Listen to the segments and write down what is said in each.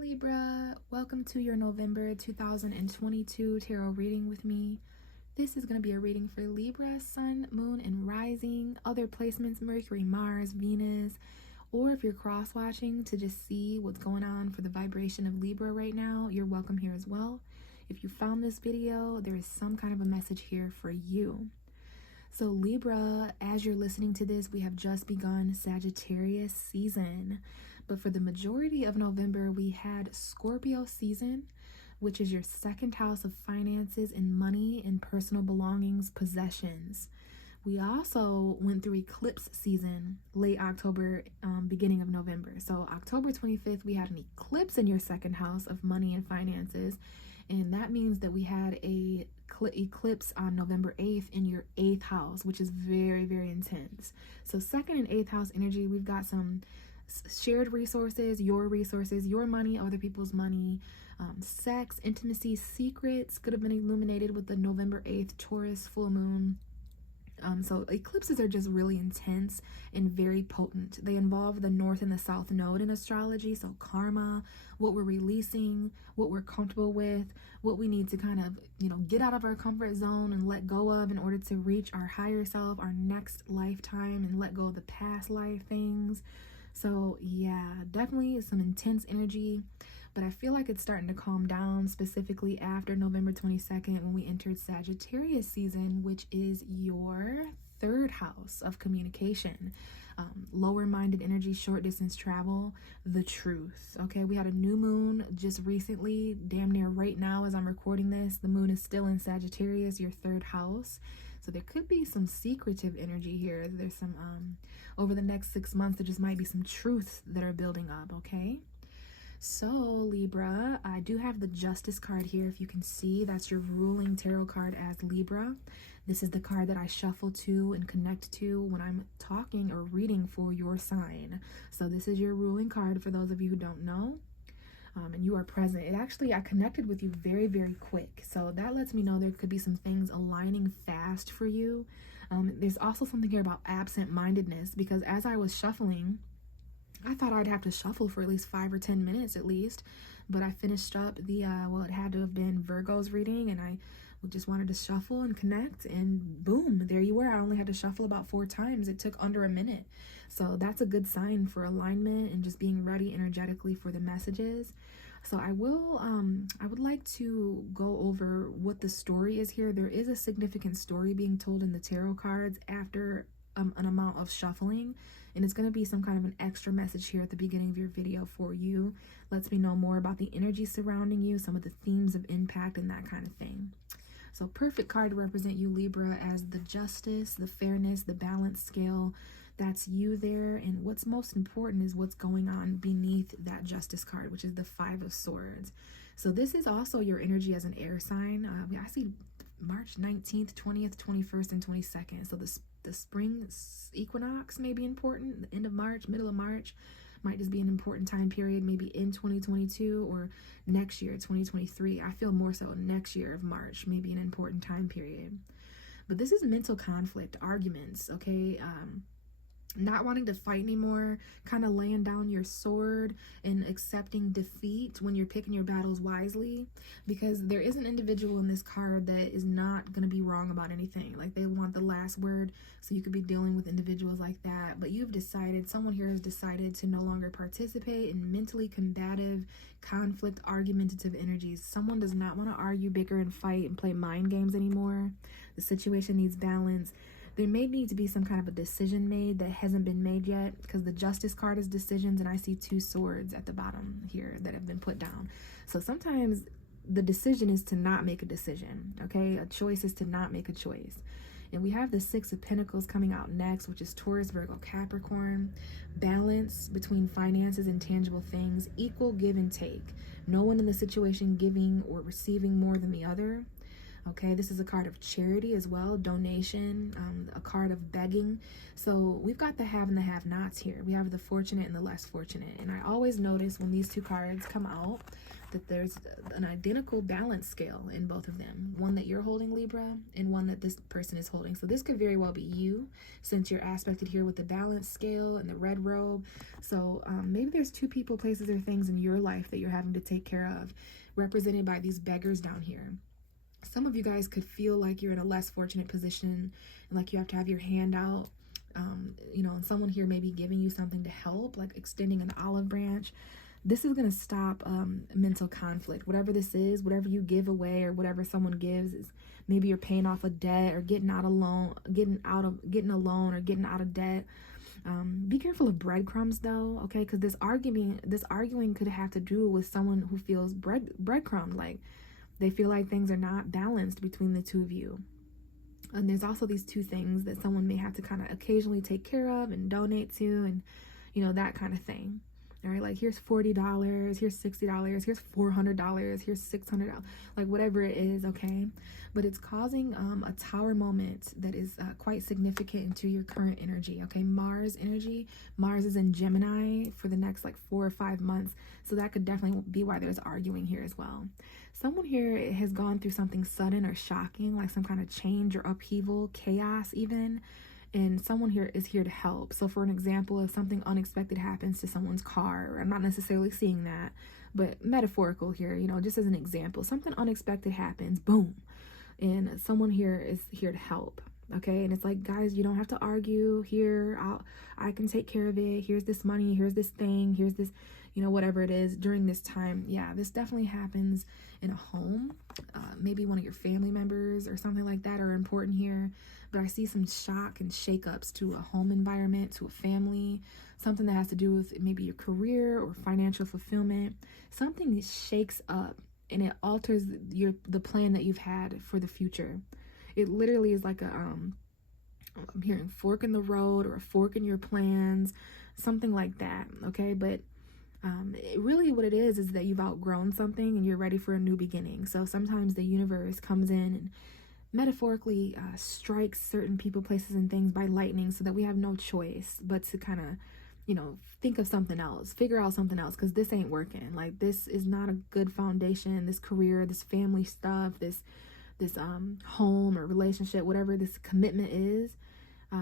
Libra, welcome to your November 2022 tarot reading with me. This is going to be a reading for Libra, Sun, Moon, and Rising, other placements, Mercury, Mars, Venus, or if you're cross-watching to just see what's going on for the vibration of Libra right now, you're welcome here as well. If you found this video, there is some kind of a message here for you. So Libra, as you're listening to this, we have just begun Sagittarius season. But for the majority of November, we had Scorpio season, which is your second house of finances and money and personal belongings, possessions. We also went through eclipse season, late October, beginning of November. So October 25th, we had an eclipse in your second house of money and finances. And that means that we had a eclipse on November 8th in your 8th house, which is very, very intense. So second and 8th house energy, we've got some shared resources, your money, other people's money, sex, intimacy, secrets could have been illuminated with the November 8th Taurus full moon. So eclipses are just really intense and very potent. They involve the north and the south node in astrology. So karma, what we're releasing, what we're comfortable with, what we need to kind of, get out of our comfort zone and let go of in order to reach our higher self, our next lifetime, and let go of the past life things. So yeah, definitely some intense energy, but I feel like it's starting to calm down, specifically after November 22nd when we entered Sagittarius season, which is your third house of communication, lower-minded energy, short distance travel, the truth. Okay, we had a new moon just recently, damn near right now as I'm recording this. The moon is still in Sagittarius, your third house. So there could be some secretive energy here. There's some, over the next 6 months, there just might be some truths that are building up, okay? So Libra, I do have the Justice card here. If you can see, that's your ruling tarot card as Libra. This is the card that I shuffle to and connect to when I'm talking or reading for your sign. So this is your ruling card for those of you who don't know. And you are present. I connected with you very, very quick. So that lets me know there could be some things aligning fast for you. There's also something here about absent-mindedness, because as I was shuffling, I thought I'd have to shuffle for at least 5 or 10 minutes at least, but I finished up the, it had to have been Virgo's reading, and I just wanted to shuffle and connect, and boom, there you were. I only had to shuffle about 4 times. It took under a minute. So that's a good sign for alignment and just being ready energetically for the messages. So I would like to go over what the story is here. There is a significant story being told in the tarot cards after an amount of shuffling, and it's going to be some kind of an extra message here at the beginning of your video for you. Lets me know more about the energy surrounding you, some of the themes of impact and that kind of thing. So perfect card to represent you, Libra, as the justice, the fairness, the balance scale. That's you there, and what's most important is what's going on beneath that Justice card, which is the 5 of Swords. So this is also your energy as an air sign. I see March 19th, 20th, 21st, and 22nd. So the spring equinox may be important. The end of March, middle of March might just be an important time period, maybe in 2022 or next year, 2023. I feel more so next year of March, maybe an important time period. But this is mental conflict, arguments, okay? Not wanting to fight anymore, kind of laying down your sword and accepting defeat when you're picking your battles wisely, because there is an individual in this card that is not going to be wrong about anything. Like, they want the last word, so you could be dealing with individuals like that. But you've decided, someone here has decided to no longer participate in mentally combative, conflict, argumentative energies. Someone does not want to argue, bicker, and fight and play mind games anymore. The situation needs balance. There may need to be some kind of a decision made that hasn't been made yet, because the Justice card is decisions, and I see 2 swords at the bottom here that have been put down. So sometimes the decision is to not make a decision, okay? A choice is to not make a choice. And we have the 6 of Pentacles coming out next, which is Taurus, Virgo, Capricorn. Balance between finances and tangible things, equal give and take. No one in the situation giving or receiving more than the other. Okay, this is a card of charity as well, donation, a card of begging. So we've got the have and the have-nots here. We have the fortunate and the less fortunate. And I always notice when these 2 cards come out that there's an identical balance scale in both of them. One that you're holding, Libra, and one that this person is holding. So this could very well be you, since you're aspected here with the balance scale and the red robe. So maybe there's two people, places, or things in your life that you're having to take care of, represented by these beggars down here. Some of you guys could feel like you're in a less fortunate position and like you have to have your hand out. You know, and someone here may be giving you something to help, like extending an olive branch. This is going to stop mental conflict. Whatever this is, whatever you give away or whatever someone gives, is maybe you're paying off a debt or getting a loan or getting out of debt. Be careful of breadcrumbs though, okay? Because this arguing could have to do with someone who feels breadcrumbed, like they feel like things are not balanced between the two of you. And there's also these two things that someone may have to kind of occasionally take care of and donate to, and you know, that kind of thing. All right, like here's $40, here's $60, here's $400, here's $600, like whatever it is, okay? But it's causing a tower moment that is quite significant into your current energy, okay? Mars energy. Mars is in Gemini for the next like 4 or 5 months, so that could definitely be why there's arguing here as well. Someone here has gone through something sudden or shocking, like some kind of change or upheaval, chaos even, and someone here is here to help. So for an example, if something unexpected happens to someone's car, or I'm not necessarily seeing that, but metaphorical here, you know, just as an example, something unexpected happens, boom, and someone here is here to help. Okay, and it's like, guys, you don't have to argue here. I can take care of it. Here's this money, here's this thing, here's this, you know, whatever it is during this time. Yeah, this definitely happens in a home. Maybe one of your family members or something like that are important here. But I see some shock and shakeups to a home environment, to a family, something that has to do with maybe your career or financial fulfillment. Something that shakes up and it alters the plan that you've had for the future. It literally is like I'm hearing fork in the road or a fork in your plans, something like that, okay? But really what it is that you've outgrown something and you're ready for a new beginning. So sometimes the universe comes in and metaphorically strikes certain people, places, and things by lightning so that we have no choice but to kind of, you know, think of something else, figure out something else, because this ain't working. Like, this is not a good foundation, this career, this family stuff, this home or relationship, whatever this commitment is.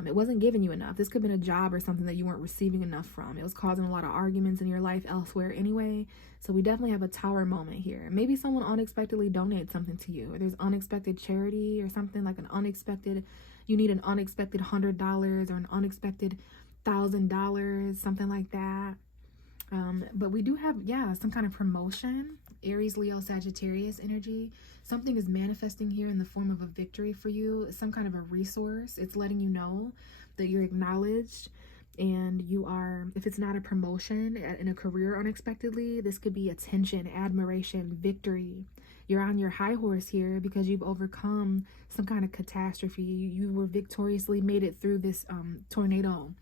It wasn't giving you enough. This could have been a job or something that you weren't receiving enough from. It was causing a lot of arguments in your life elsewhere anyway. So we definitely have a tower moment here. Maybe someone unexpectedly donates something to you, or there's unexpected charity or something, like you need an unexpected $100 or an unexpected $1,000, something like that. But we do have, some kind of promotion, Aries, Leo, Sagittarius energy. Something is manifesting here in the form of a victory for you, some kind of a resource. It's letting you know that you're acknowledged, and you are, if it's not a promotion in a career unexpectedly, this could be attention, admiration, victory. You're on your high horse here because you've overcome some kind of catastrophe. You were victoriously made it through this tornado,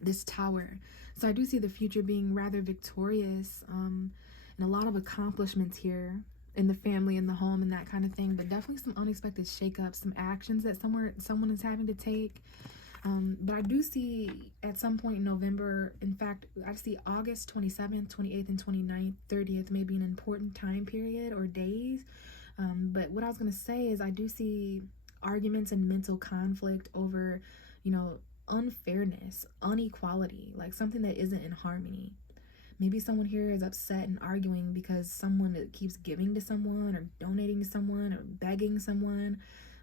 this tower. So I do see the future being rather victorious, and a lot of accomplishments here in the family, in the home, and that kind of thing. But definitely some unexpected shakeups, some actions that someone is having to take. But I do see at some point in November, in fact, I see August 27th, 28th, and 29th, 30th, maybe an important time period or days. But what I was going to say is I do see arguments and mental conflict over, you know, unfairness, inequality, like something that isn't in harmony. Maybe someone here is upset and arguing because someone keeps giving to someone or donating to someone or begging someone.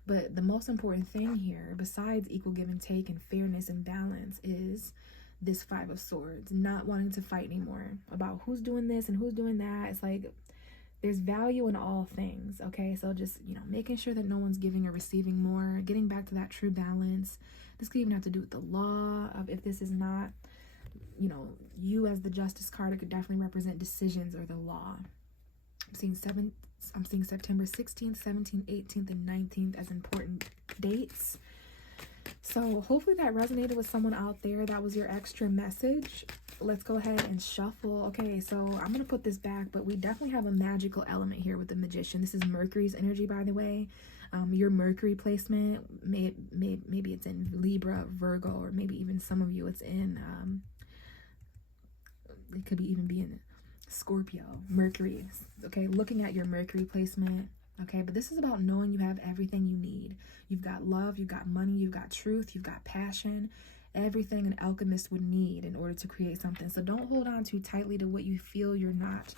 But the most important thing here, besides equal give and take and fairness and balance, is this Five of Swords, not wanting to fight anymore about who's doing this and who's doing that. It's like there's value in all things, okay? So just, you know, making sure that no one's giving or receiving more, getting back to that true balance. This could even have to do with the law. If this is not, you know, you as the Justice card, it could definitely represent decisions or the law. I'm seeing September 16th, 17th, 18th, and 19th as important dates. So hopefully that resonated with someone out there. That was your extra message. Let's go ahead and shuffle. Okay, so I'm going to put this back, but we definitely have a magical element here with the Magician. This is Mercury's energy, by the way. Your Mercury placement, maybe it's in Libra, Virgo, or maybe even some of you it's in, it could be even be in Scorpio, Mercury. Okay, looking at your Mercury placement. Okay, but this is about knowing you have everything you need. You've got love, you've got money, you've got truth, you've got passion, everything an alchemist would need in order to create something. So don't hold on too tightly to what you feel you're not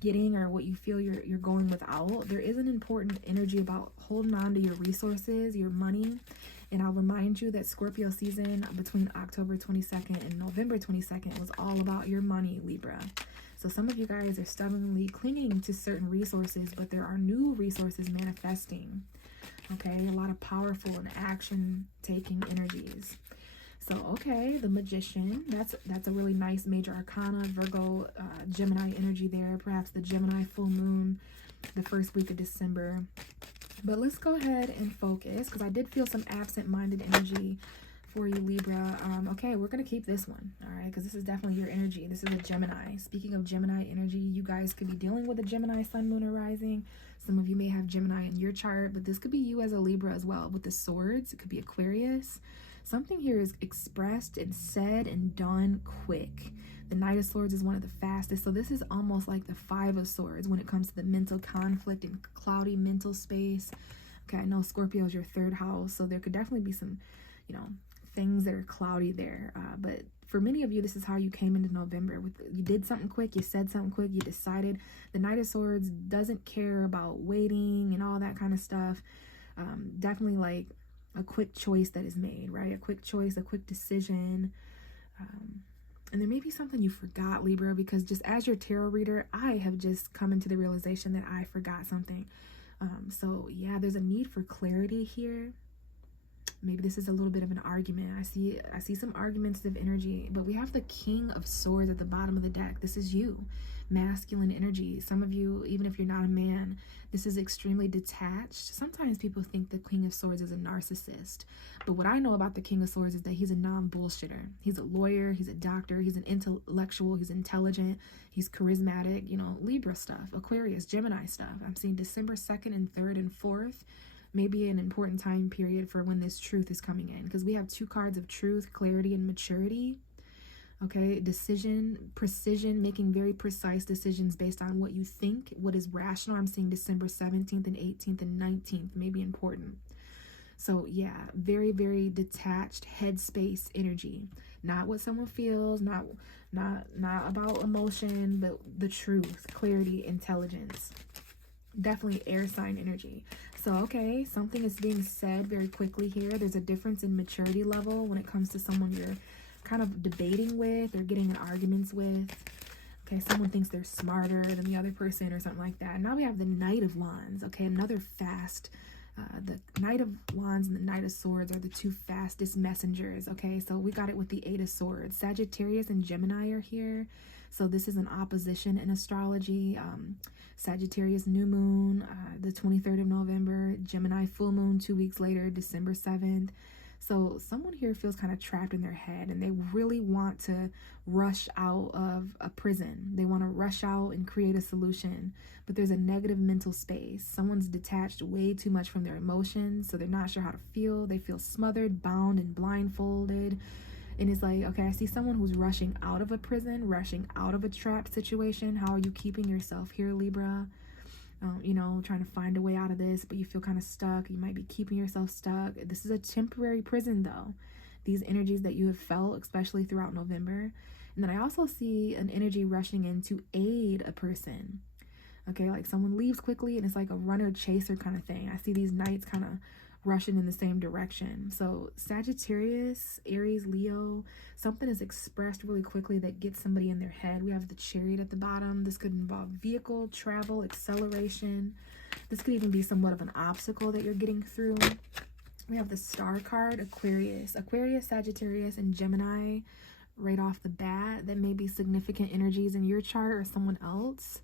getting or what you feel you're going without. There is an important energy about holding on to your resources, your money. And I'll remind you that Scorpio season between October 22nd and November 22nd was all about your money, Libra. So some of you guys are stubbornly clinging to certain resources, but there are new resources manifesting. Okay, a lot of powerful and action-taking energies. So, okay, the Magician, that's a really nice major arcana, Virgo, Gemini energy there, perhaps the Gemini full moon, the first week of December. But let's go ahead and focus, because I did feel some absent-minded energy for you, Libra. Okay, we're going to keep this one, all right, because this is definitely your energy. This is a Gemini. Speaking of Gemini energy, you guys could be dealing with a Gemini sun, moon, or rising. Some of you may have Gemini in your chart, but this could be you as a Libra as well. With the swords, it could be Aquarius. Something here is expressed and said and done quick. The Knight of Swords is one of the fastest. So this is almost like the Five of Swords when it comes to the mental conflict and cloudy mental space. Okay, I know Scorpio is your third house, so there could definitely be some, things that are cloudy there. But for many of you, this is how you came into November. You did something quick, you said something quick, you decided. The Knight of Swords doesn't care about waiting and all that kind of stuff. Definitely like a quick choice that is made, right? A quick choice, a quick decision. And there may be something you forgot, Libra, because just as your tarot reader, I have just come into the realization that I forgot something. So yeah, there's a need for clarity here. Maybe this is a little bit of an argument. I see some argumentative energy, but we have the King of Swords at the bottom of the deck. This is you, masculine energy. Some of you, even if you're not a man, this is extremely detached. Sometimes people think the King of Swords is a narcissist, but what I know about the King of Swords is that he's a non-bullshitter. He's a lawyer, he's a doctor, he's an intellectual, he's intelligent, he's charismatic, Libra stuff, Aquarius, Gemini stuff. I'm seeing December 2nd and 3rd and 4th. Maybe an important time period for when this truth is coming in, because we have two cards of truth, clarity, and maturity. Okay, decision, precision, making very precise decisions based on what you think, what is rational. I'm seeing December 17th and 18th and 19th may be important. So yeah, very, very detached headspace energy. Not what someone feels, not about emotion, but the truth, clarity, intelligence. Definitely air sign energy. So, okay, something is being said very quickly here. There's a difference in maturity level when it comes to someone you're kind of debating with or getting in arguments with. Okay, someone thinks they're smarter than the other person or something like that. Now we have the Knight of Wands. Okay, another fast. The Knight of Wands and the Knight of Swords are the two fastest messengers. Okay, so we got it with the Eight of Swords. Sagittarius and Gemini are here. So this is an opposition in astrology. Sagittarius new moon, the 23rd of November. Gemini full moon 2 weeks later, December 7th. So someone here feels kind of trapped in their head and they really want to rush out of a prison. They want to rush out and create a solution, but there's a negative mental space. Someone's detached way too much from their emotions, so they're not sure how to feel. They feel smothered, bound, and blindfolded. And it's like, okay, I see someone who's rushing out of a prison, rushing out of a trapped situation. How are you keeping yourself here, Libra? Trying to find a way out of this, but you feel kind of stuck. You might be keeping yourself stuck. This is a temporary prison, though. These energies that you have felt, especially throughout November. And then I also see an energy rushing in to aid a person. Okay, like someone leaves quickly and it's like a runner chaser kind of thing. I see these knights kind of rushing in the same direction. So Sagittarius, Aries, Leo, something is expressed really quickly that gets somebody in their head. We have the Chariot at the bottom. This could involve vehicle, travel, acceleration. This could even be somewhat of an obstacle that you're getting through. We have the Star card, Aquarius, Sagittarius, and Gemini right off the bat. That may be significant energies in your chart or someone else.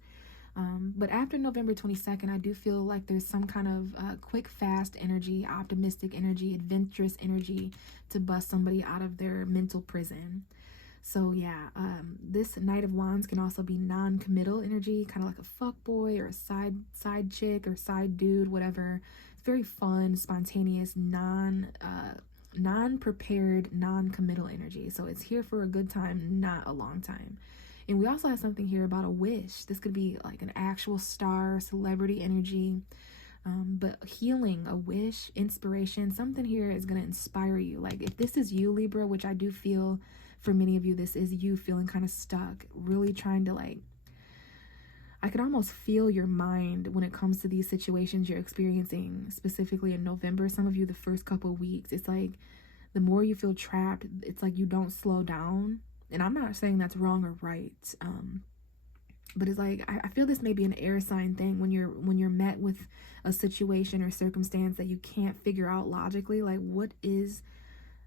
But after November 22nd, I do feel like there's some kind of quick, fast energy, optimistic energy, adventurous energy to bust somebody out of their mental prison. So yeah, this Knight of Wands can also be non-committal energy, kind of like a fuckboy or a side chick or side dude, whatever. It's very fun, spontaneous, non-prepared, non-committal energy. So it's here for a good time, not a long time. And we also have something here about a wish. This could be like an actual star, celebrity energy, but healing, a wish, inspiration. Something here is going to inspire you. Like if this is you, Libra, which I do feel for many of you, this is you feeling kind of stuck, really trying to like, I could almost feel your mind when it comes to these situations you're experiencing, specifically in November. Some of you, the first couple of weeks, it's like the more you feel trapped, it's like you don't slow down. And I'm not saying that's wrong or right. But it's like, I feel this may be an air sign thing when you're met with a situation or circumstance that you can't figure out logically. Like, what is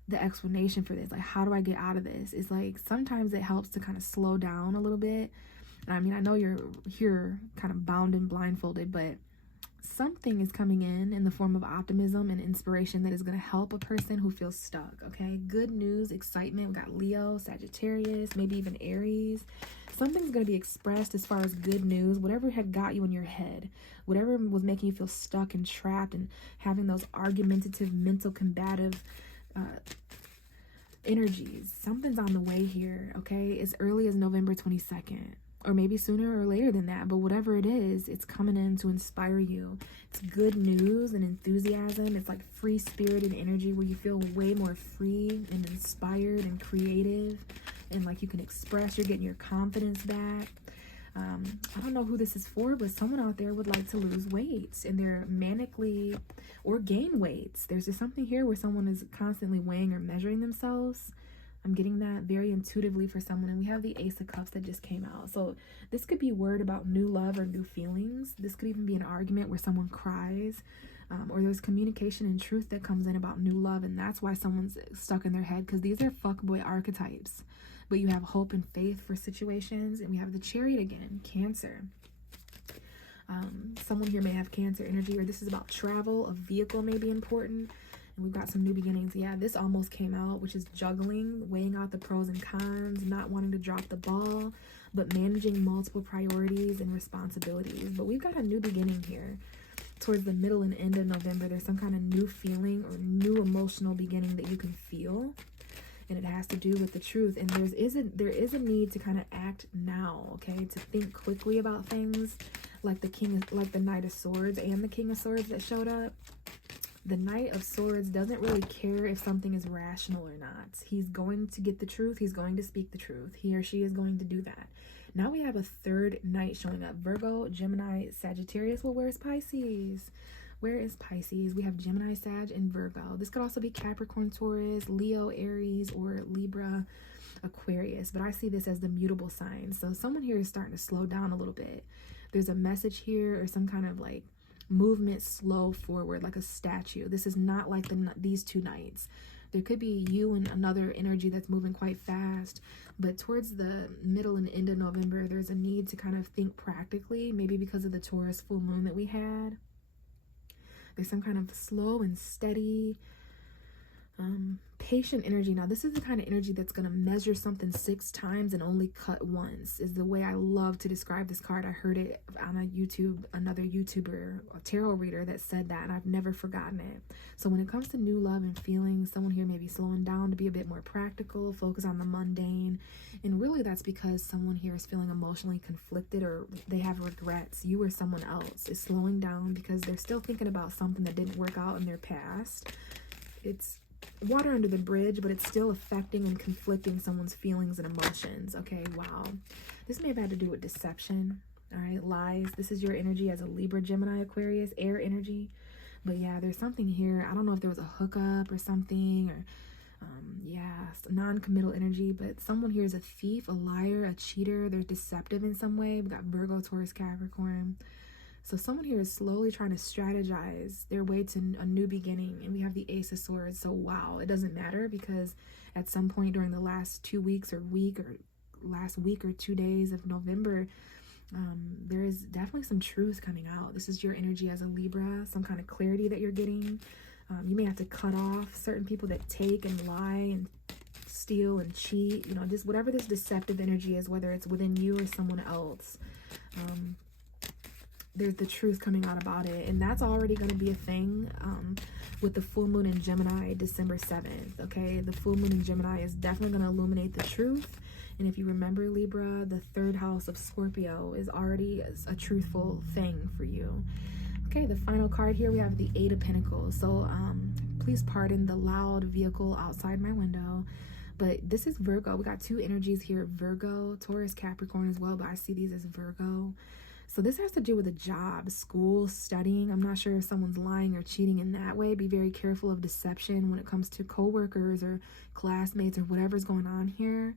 the explanation for this? Like, how do I get out of this? It's like, sometimes it helps to kind of slow down a little bit. And I mean, I know you're here kind of bound and blindfolded, but something is coming in the form of optimism and inspiration that is going to help a person who feels stuck. Okay, good news, excitement. We got Leo, Sagittarius, maybe even Aries. Something's going to be expressed as far as good news, whatever had got you in your head, whatever was making you feel stuck and trapped and having those argumentative, mental, combative energies. Something's on the way here. Okay, as early as November 22nd. Or maybe sooner or later than that, but whatever it is, it's coming in to inspire you. It's good news and enthusiasm. It's like free-spirited energy where you feel way more free and inspired and creative, and like you can express, you're getting your confidence back. I don't know who this is for, but someone out there would like to lose weight and they're manically, or gain weight. There's just something here where someone is constantly weighing or measuring themselves. I'm getting that very intuitively for someone. And we have the Ace of Cups that just came out. So this could be word about new love or new feelings. This could even be an argument where someone cries, or there's communication and truth that comes in about new love. And that's why someone's stuck in their head, because these are fuckboy archetypes. But you have hope and faith for situations. And we have the Chariot again, Cancer. Someone here may have Cancer energy, or this is about travel. A vehicle may be important. We've got some new beginnings. Yeah, this almost came out, which is juggling, weighing out the pros and cons, not wanting to drop the ball, but managing multiple priorities and responsibilities. But we've got a new beginning here. Towards the middle and end of November, there's some kind of new feeling or new emotional beginning that you can feel. And it has to do with the truth. And there is a need to kind of act now, okay? To think quickly about things, like the Knight of Swords and the King of Swords that showed up. The Knight of Swords doesn't really care if something is rational or not. He's going to get the truth. He's going to speak the truth. He or she is going to do that. Now we have a third Knight showing up. Virgo, Gemini, Sagittarius. Well, where's Pisces? Where is Pisces? We have Gemini, Sag, and Virgo. This could also be Capricorn, Taurus, Leo, Aries, or Libra, Aquarius. But I see this as the mutable sign. So someone here is starting to slow down a little bit. There's a message here or some kind of like movement, slow forward like a statue. This is not like these two Knights. There could be you and another energy that's moving quite fast, but towards the middle and end of November, there's a need to kind of think practically, maybe because of the Taurus full moon that we had. There's some kind of slow and steady, patient energy. Now, this is the kind of energy that's going to measure something 6 times and only cut once, is the way I love to describe this card. I heard it on another YouTuber, a tarot reader that said that, and I've never forgotten it. So when it comes to new love and feelings, someone here may be slowing down to be a bit more practical, focus on the mundane. And really that's because someone here is feeling emotionally conflicted, or they have regrets. You or someone else is slowing down because they're still thinking about something that didn't work out in their past. It's water under the bridge, but it's still affecting and conflicting someone's feelings and emotions. Okay, wow. This may have had to do with deception. All right, lies. This is your energy as a Libra, Gemini, Aquarius, air energy. But yeah, there's something here. I don't know if there was a hookup or something, or non-committal energy, but someone here is a thief, a liar, a cheater. They're deceptive in some way. We got Virgo, Taurus, Capricorn. So someone here is slowly trying to strategize their way to a new beginning. And we have the Ace of Swords. So wow, it doesn't matter, because at some point during the last 2 weeks or last week or 2 days of November, there is definitely some truth coming out. This is your energy as a Libra, some kind of clarity that you're getting. You may have to cut off certain people that take and lie and steal and cheat. You know, just whatever this deceptive energy is, whether it's within you or someone else. There's the truth coming out about it, and that's already going to be a thing with the full moon in Gemini, December 7th. Okay, the full moon in Gemini is definitely going to illuminate the truth, And if you remember, Libra, the third house of Scorpio is already a truthful thing for you. Okay, the final card here, we have the Eight of Pentacles. So please pardon the loud vehicle outside my window, but this is Virgo. We got two energies here, Virgo, Taurus, Capricorn as well, but I see these as Virgo. So this has to do with a job, school, studying. I'm not sure if someone's lying or cheating in that way. Be very careful of deception when it comes to coworkers or classmates or whatever's going on here.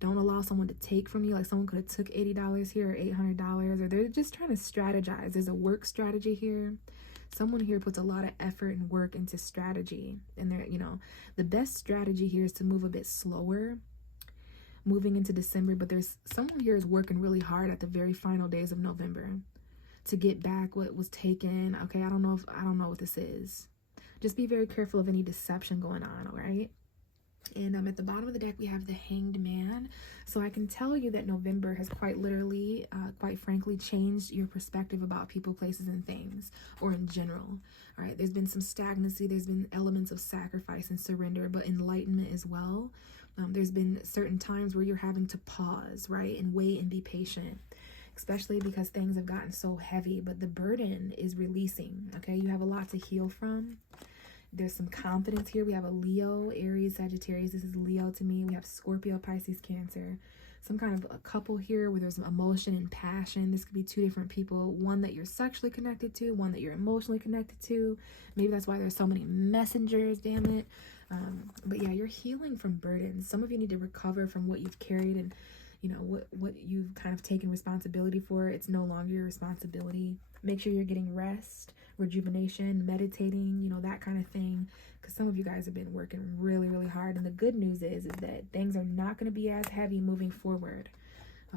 Don't allow someone to take from you. Like someone could have took $80 here or $800, or they're just trying to strategize. There's a work strategy here. Someone here puts a lot of effort and work into strategy. And they're, you know, the best strategy here is to move a bit slower moving into December, but there's someone here is working really hard at the very final days of November to get back what was taken. Okay, I don't know what this is. Just be very careful of any deception going on, all right? And at the bottom of the deck, we have the Hanged Man. So I can tell you that November has quite literally, quite frankly, changed your perspective about people, places, and things, or in general. All right, there's been some stagnancy. There's been elements of sacrifice and surrender, but enlightenment as well. There's been certain times where you're having to pause, right, and wait and be patient, especially because things have gotten so heavy, but the burden is releasing, okay? You have a lot to heal from. There's some confidence here. We have a Leo, Aries, Sagittarius. This is Leo to me. We have Scorpio, Pisces, Cancer. Some kind of a couple here where there's emotion and passion. This could be two different people. One that you're sexually connected to, one that you're emotionally connected to. Maybe that's why there's so many messengers, damn it. But yeah, you're healing from burdens. Some of you need to recover from what you've carried and, you know, what you've kind of taken responsibility for. It's no longer your responsibility. Make sure you're getting rest, rejuvenation, meditating, you know, that kind of thing, because some of you guys have been working really, really hard. And the good news is that things are not going to be as heavy moving forward.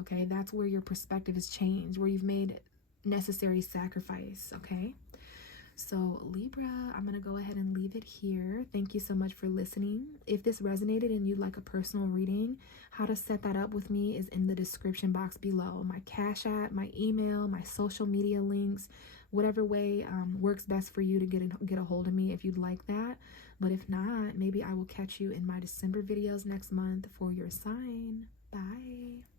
Okay, that's where your perspective has changed, where you've made necessary sacrifice. Okay, so Libra, I'm going to go ahead and leave it here. Thank you so much for listening. If this resonated and you'd like a personal reading, how to set that up with me is in the description box below. My Cash App, my email, my social media links, whatever way works best for you to get a hold of me if you'd like that. But if not, maybe I will catch you in my December videos next month for your sign. Bye.